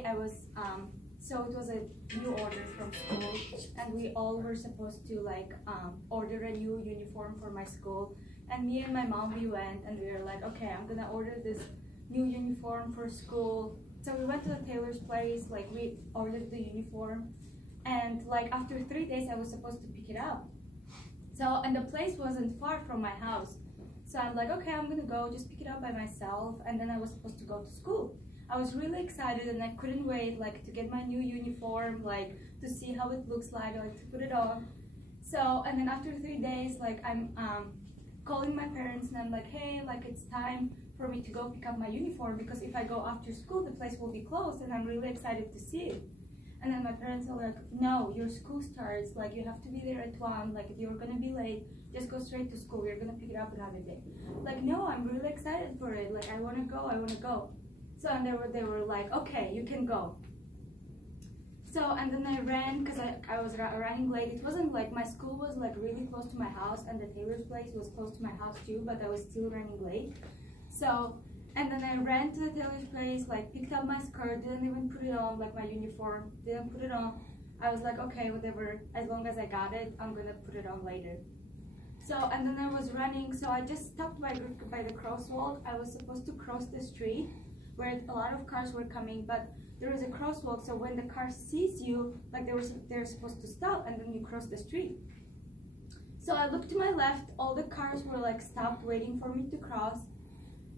day I was, so it was a new order from school, and we all were supposed to like order a new uniform for my school. And me and my mom, we went and we were like, okay, I'm gonna order this new uniform for school. So we went to the tailor's place, like we ordered the uniform, and like after 3 days I was supposed to pick it up. So, and the place wasn't far from my house. So I'm like, okay, I'm gonna go just pick it up by myself, and then I was supposed to go to school. I was really excited and I couldn't wait like to get my new uniform, like to see how it looks like to put it on. So, and then after 3 days, like I'm calling my parents and I'm like, hey, like it's time for me to go pick up my uniform, because if I go after school, the place will be closed and I'm really excited to see it. And then my parents are like, no, your school starts, like you have to be there at 1, like if you're gonna be late, just go straight to school, we're gonna pick it up another day. Like, no, I'm really excited for it, like I wanna go. So, and they were like, okay, you can go. So, and then I ran, because I was running late. It wasn't like, my school was like really close to my house, and the tailor's place was close to my house too, but I was still running late. So, and then I ran to the tailor's place, like picked up my skirt, didn't even put it on, like my uniform, didn't put it on. I was like, okay, whatever, as long as I got it, I'm gonna put it on later. So, and then I was running, so I just stopped by the crosswalk. I was supposed to cross the street where a lot of cars were coming, but there is a crosswalk, so when the car sees you, like they're supposed to stop, and then you cross the street. So I looked to my left, all the cars were like stopped waiting for me to cross.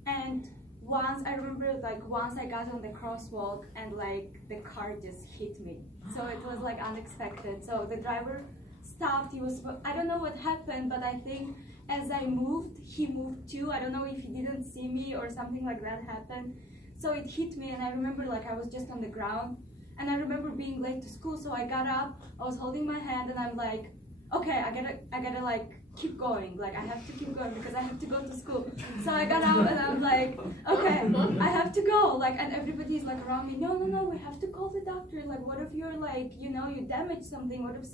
And once I remember, like once I got on the crosswalk and like the car just hit me. So it was like unexpected. So the driver stopped, I don't know what happened, but I think as I moved, he moved too. I don't know if he didn't see me or something like that happened. So it hit me, and I remember like I was just on the ground, and I remember being late to school. So I got up, I was holding my hand, and I'm like, okay, I gotta like keep going. Like I have to keep going because I have to go to school. So I got out and I'm like, okay, I have to go. Like, and everybody's like around me, no, we have to call the doctor. Like, what if you're like, you know, you damaged something? What if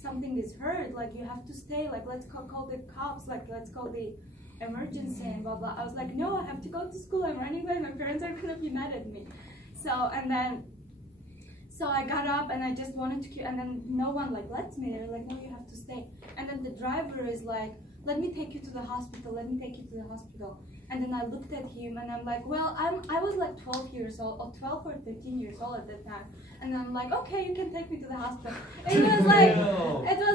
something is hurt? Like, you have to stay. Like, let's call the cops. Like, let's call the emergency and blah blah. I was like, no, I have to go to school. I'm running late. My parents are gonna be mad at me. So I got up and I just wanted to keep, and then no one like lets me. They're like, no, you have to stay. And then the driver is like, let me take you to the hospital. Let me take you to the hospital. And then I looked at him and I'm like, well, I was like 12 years old, or 12 or 13 years old at that time. And I'm like, okay, you can take me to the hospital. It was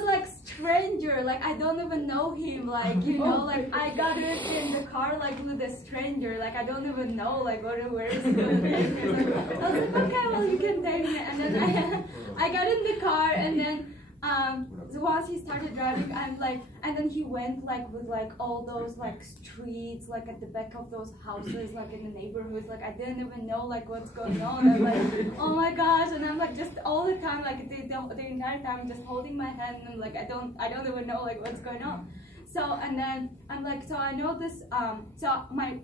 like stranger, like I don't even know him, like, you know, like I got it in the car like with a stranger, like I don't even know like where is he going to take me. So I was like, okay, well you can take me. And then I got in the car, and then so once he started driving, I'm like, and then he went like with like all those like streets like at the back of those houses like in the neighborhoods, like I didn't even know like what's going on. I'm like, oh my gosh. And I'm like just all the time like the entire time just holding my hand, and I'm like I don't even know like what's going on. So and then I'm like, so I know this so my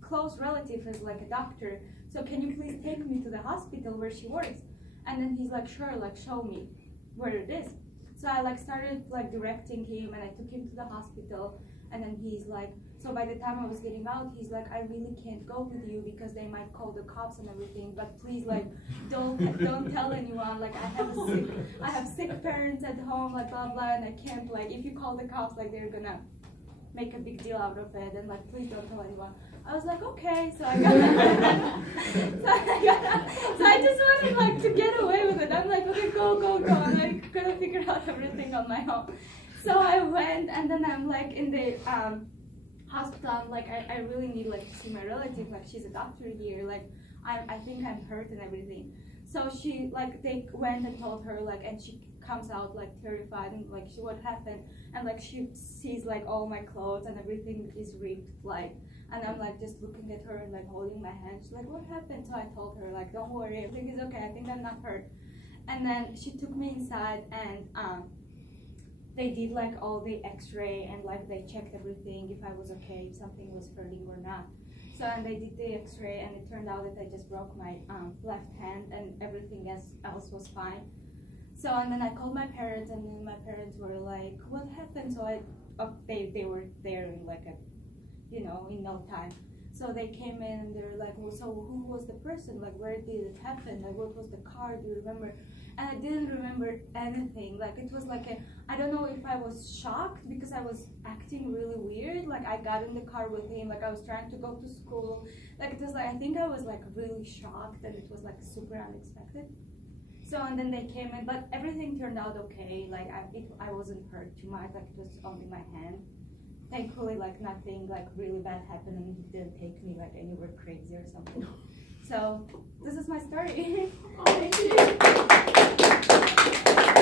close relative is like a doctor, so can you please take me to the hospital where she works? And then he's like, sure, like show me where it is. So I like started like directing him, and I took him to the hospital. And then he's like, so by the time I was getting out, he's like, I really can't go with you because they might call the cops and everything, but please like don't tell anyone, like I have sick parents at home, like blah blah, and I can't, like if you call the cops, like they're gonna make a big deal out of it, and like please don't tell anyone. I was like, okay. So I got so I just wanted like to get away with it. I'm like, okay, go. I'm like gonna figure out everything on my own. So I went, and then I'm like in the hospital. I'm like, I really need like to see my relative. Like she's a doctor here. Like I think I'm hurt and everything. So she like they went and told her like, and she comes out like terrified, and like what happened, and like she sees like all my clothes and everything is ripped, like. And I'm like just looking at her and like holding my hand. She's like, what happened? So I told her like, don't worry, everything is okay. I think I'm not hurt. And then she took me inside, and they did like all the x-ray, and like they checked everything, if I was okay, if something was hurting or not. So and they did the x-ray, and it turned out that I just broke my left hand, and everything else was fine. So and then I called my parents, and then my parents were like, what happened? So they were there in like a, you know, in no time. So they came in and they were like, well, so who was the person? Like, where did it happen? Like, what was the car? Do you remember? And I didn't remember anything. Like, it was like I don't know if I was shocked because I was acting really weird. Like, I got in the car with him. Like, I was trying to go to school. Like, it was like, I think I was like really shocked and it was like super unexpected. So, and then they came in, but everything turned out okay. Like, I wasn't hurt too much. Like, it was only my hand. Thankfully, like, nothing like really bad happened and he didn't take me like anywhere crazy or something. So this is my story. Thank you.